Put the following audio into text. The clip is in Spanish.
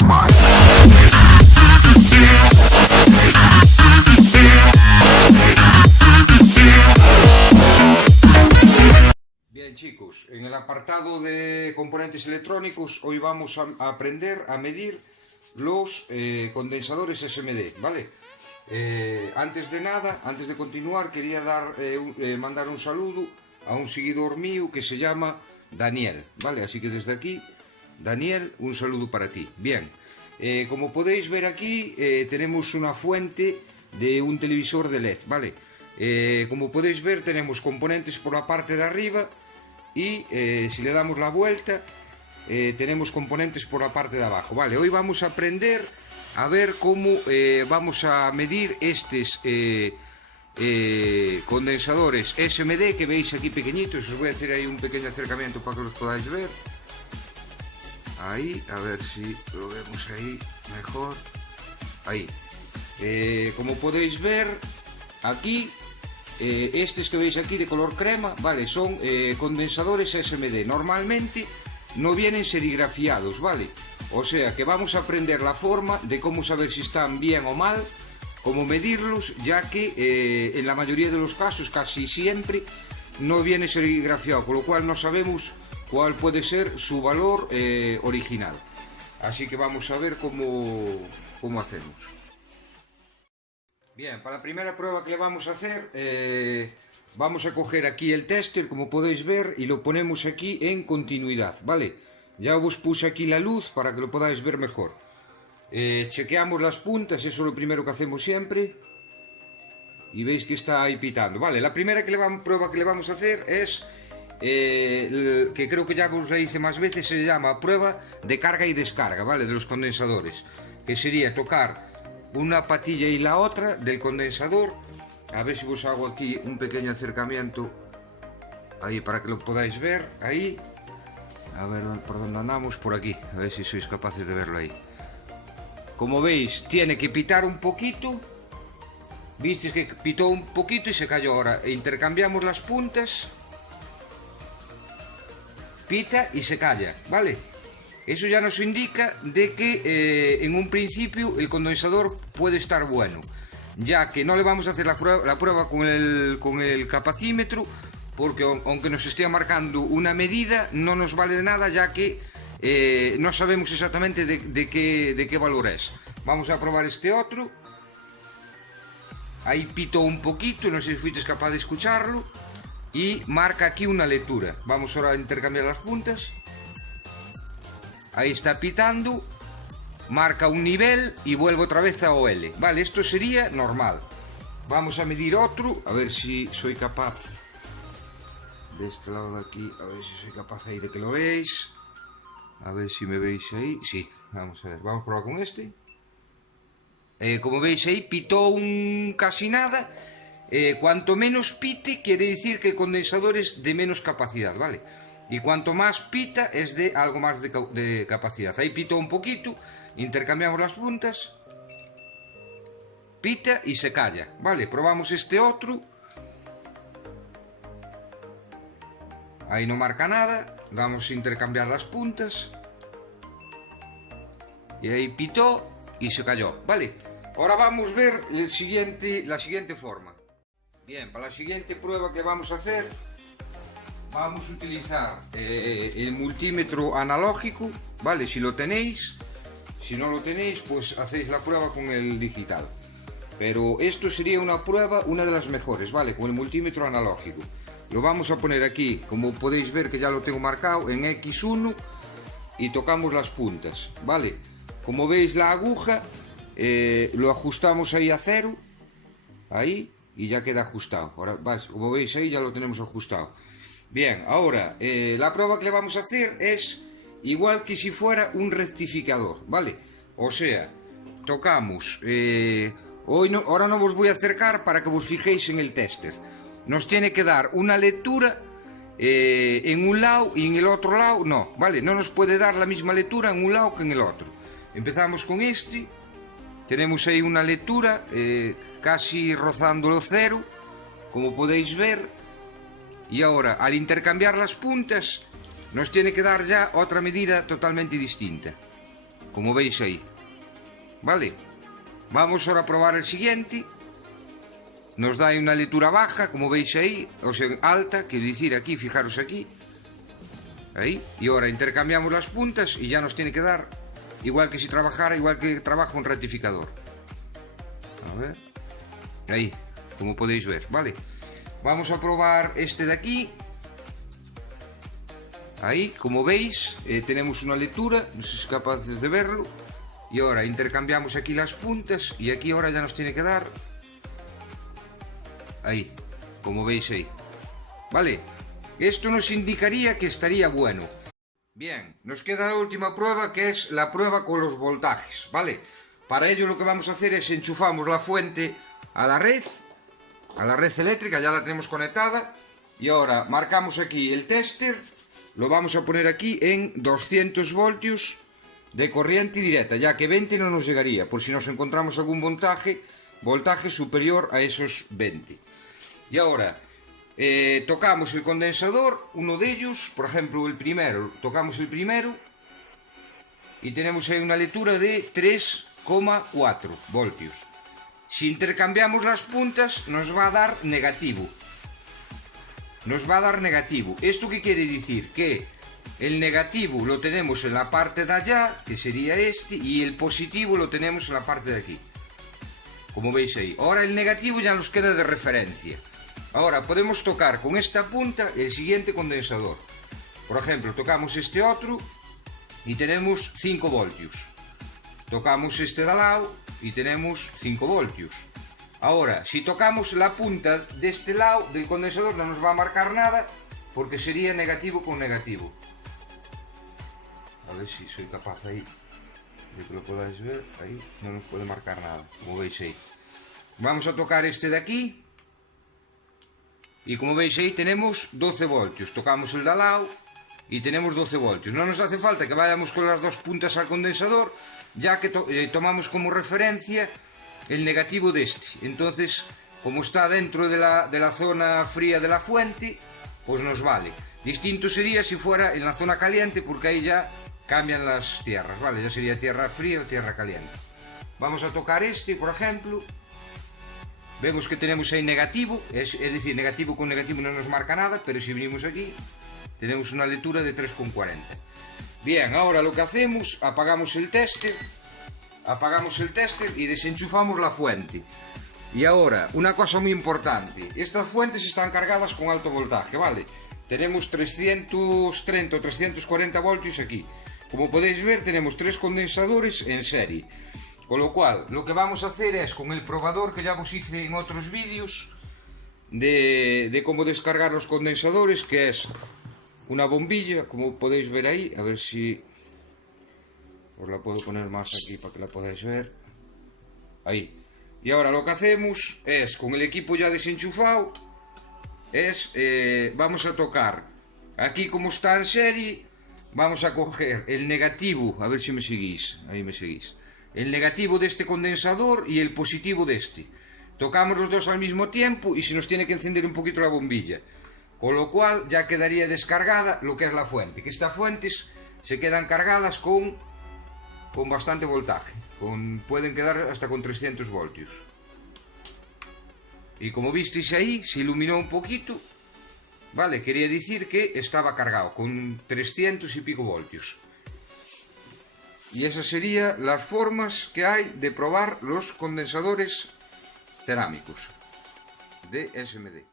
Smart. Bien chicos, en el apartado de componentes electrónicos hoy vamos a aprender a medir los condensadores SMD, ¿vale? Antes de nada, antes de continuar, quería mandar un saludo a un seguidor mío que se llama Daniel, ¿vale? Así que desde aquí, Daniel, un saludo para ti. Bien, como podéis ver aquí, tenemos una fuente de un televisor de LED, ¿vale? Como podéis ver, tenemos componentes por la parte de arriba y si le damos la vuelta, tenemos componentes por la parte de abajo, ¿vale? Hoy vamos a aprender a ver cómo vamos a medir estos condensadores SMD que veis aquí pequeñitos. Os voy a hacer ahí un pequeño acercamiento para que los podáis ver. Ahí, a ver si lo vemos ahí mejor. Ahí. Como podéis ver, aquí, estos que veis aquí de color crema, ¿vale? Son condensadores SMD. Normalmente no vienen serigrafiados, ¿vale? O sea que vamos a aprender la forma de cómo saber si están bien o mal, cómo medirlos, ya que en la mayoría de los casos, casi siempre, no viene serigrafiado, con lo cual no sabemos cuál puede ser su valor original. Así que vamos a ver cómo hacemos. Bien, para la primera prueba que le vamos a hacer, vamos a coger aquí el tester, como podéis ver, y lo ponemos aquí en continuidad, ¿vale? Ya os puse aquí la luz para que lo podáis ver mejor. Chequeamos las puntas, eso es lo primero que hacemos siempre. Y veis que está ahí pitando, ¿vale? La primera prueba que le vamos a hacer es, que creo que ya os la hice más veces, se llama prueba de carga y descarga, ¿vale? De los condensadores. Que sería tocar una patilla y la otra del condensador. A ver si os hago aquí un pequeño acercamiento ahí para que lo podáis ver. Ahí, a ver por dónde andamos, por aquí, a ver si sois capaces de verlo ahí. Como veis, tiene que pitar un poquito. Visteis que pitó un poquito y se cayó. Ahora intercambiamos las puntas, pita y se calla, ¿vale? Eso ya nos indica de que en un principio el condensador puede estar bueno, ya que no le vamos a hacer la prueba con el capacímetro, porque aunque nos esté marcando una medida, no nos vale de nada, ya que no sabemos exactamente de qué valor es. Vamos a probar este otro. Ahí pitó un poquito, no sé si fuiste capaz de escucharlo, y marca aquí una lectura. Vamos ahora a intercambiar las puntas. Ahí está pitando, marca un nivel y vuelve otra vez a OL. Vale, esto sería normal. Vamos a medir otro, a ver si soy capaz. De este lado de aquí, a ver si soy capaz ahí de que lo veáis. A ver si me veis ahí. Sí, vamos a ver, vamos a probar con este. Como veis ahí, pitó casi nada. Cuanto menos pite, quiere decir que el condensador es de menos capacidad, ¿vale? Y cuanto más pita, es de algo más de capacidad. Ahí pitó un poquito, intercambiamos las puntas, pita y se calla, ¿vale? Probamos este otro. Ahí no marca nada, vamos a intercambiar las puntas. Y ahí pitó y se cayó, ¿vale? Ahora vamos a ver la siguiente forma. Bien, para la siguiente prueba que vamos a hacer, vamos a utilizar el multímetro analógico, ¿vale? Si lo tenéis. Si no lo tenéis, pues hacéis la prueba con el digital. Pero esto sería una prueba, una de las mejores, ¿vale? Con el multímetro analógico. Lo vamos a poner aquí, como podéis ver que ya lo tengo marcado, en X1, y tocamos las puntas, ¿vale? Como veis la aguja, lo ajustamos ahí a 0, ahí, y ya queda ajustado. Ahora, como veis ahí, ya lo tenemos ajustado. Bien, ahora, la prueba que le vamos a hacer es igual que si fuera un rectificador, ¿vale? O sea, tocamos, ahora no os voy a acercar para que os fijéis en el tester. Nos tiene que dar una lectura en un lado y en el otro lado no, ¿vale? No nos puede dar la misma lectura en un lado que en el otro. Empezamos con este, tenemos ahí una lectura casi rozándolo 0, como podéis ver. Y ahora, al intercambiar las puntas, nos tiene que dar ya otra medida totalmente distinta. como veis ahí. Vale, vamos ahora a probar el siguiente. Nos da una lectura baja, como veis ahí, o sea, alta, quiero decir aquí, fijaros aquí. Ahí, y ahora intercambiamos las puntas y ya nos tiene que dar igual que si trabajara, igual que trabaja un rectificador. A ver, ahí, como podéis ver, vale. Vamos a probar este de aquí. Ahí, como veis, tenemos una lectura, no sé si sois capaces de verlo. Y ahora intercambiamos aquí las puntas y aquí ahora ya nos tiene que dar. Ahí, como veis ahí. Vale, esto nos indicaría que estaría bueno. Bien, nos queda la última prueba, que es la prueba con los voltajes, ¿vale? Para ello lo que vamos a hacer es enchufamos la fuente a la red eléctrica, ya la tenemos conectada. Y ahora marcamos aquí el tester, lo vamos a poner aquí en 200 voltios de corriente directa, ya que 20 no nos llegaría, por si nos encontramos algún voltaje superior a esos 20. Y ahora tocamos el condensador, uno de ellos, por ejemplo el primero, tocamos el primero y tenemos ahí una lectura de 3,4 voltios. Si intercambiamos las puntas nos va a dar negativo. ¿Esto qué quiere decir? Que el negativo lo tenemos en la parte de allá, que sería este, y el positivo lo tenemos en la parte de aquí, como veis ahí. Ahora el negativo ya nos queda de referencia. Ahora podemos tocar con esta punta el siguiente condensador. Por ejemplo, tocamos este otro y tenemos 5 voltios. Tocamos este de al lado y tenemos 5 voltios. Ahora, si tocamos la punta de este lado del condensador no nos va a marcar nada, porque sería negativo con negativo. A ver si soy capaz ahí de que lo podáis ver. Ahí no nos puede marcar nada, como veis ahí. Vamos a tocar este de aquí. Y como veis ahí tenemos 12 voltios. Tocamos el de al lado y tenemos 12 voltios. No nos hace falta que vayamos con las dos puntas al condensador, ya que tomamos como referencia el negativo de este. Entonces, como está dentro de la zona fría de la fuente, pues nos vale. Distinto sería si fuera en la zona caliente, porque ahí ya cambian las tierras, ¿vale? Ya sería tierra fría o tierra caliente. Vamos a tocar este, por ejemplo. Vemos que tenemos ahí negativo, es decir, negativo con negativo no nos marca nada, pero si venimos aquí, tenemos una lectura de 3,40. Bien, ahora lo que hacemos, apagamos el tester y desenchufamos la fuente. Y ahora, una cosa muy importante, estas fuentes están cargadas con alto voltaje, ¿vale? Tenemos 330 o 340 voltios aquí. Como podéis ver, tenemos 3 condensadores en serie. Con lo cual, lo que vamos a hacer es, con el probador que ya os hice en otros vídeos, de cómo descargar los condensadores, que es una bombilla, como podéis ver ahí, a ver si os la puedo poner más aquí para que la podáis ver. Ahí. Y ahora lo que hacemos es, con el equipo ya desenchufado, vamos a tocar, aquí como está en serie, vamos a coger el negativo, a ver si me seguís, ahí me seguís. El negativo de este condensador y el positivo de este. Tocamos los dos al mismo tiempo y se nos tiene que encender un poquito la bombilla. Con lo cual ya quedaría descargada lo que es la fuente. Que estas fuentes se quedan cargadas con bastante voltaje. Pueden quedar hasta con 300 voltios. Y como visteis ahí, se iluminó un poquito. Vale, quería decir que estaba cargado con 300 y pico voltios. Y esas serían las formas que hay de probar los condensadores cerámicos de SMD.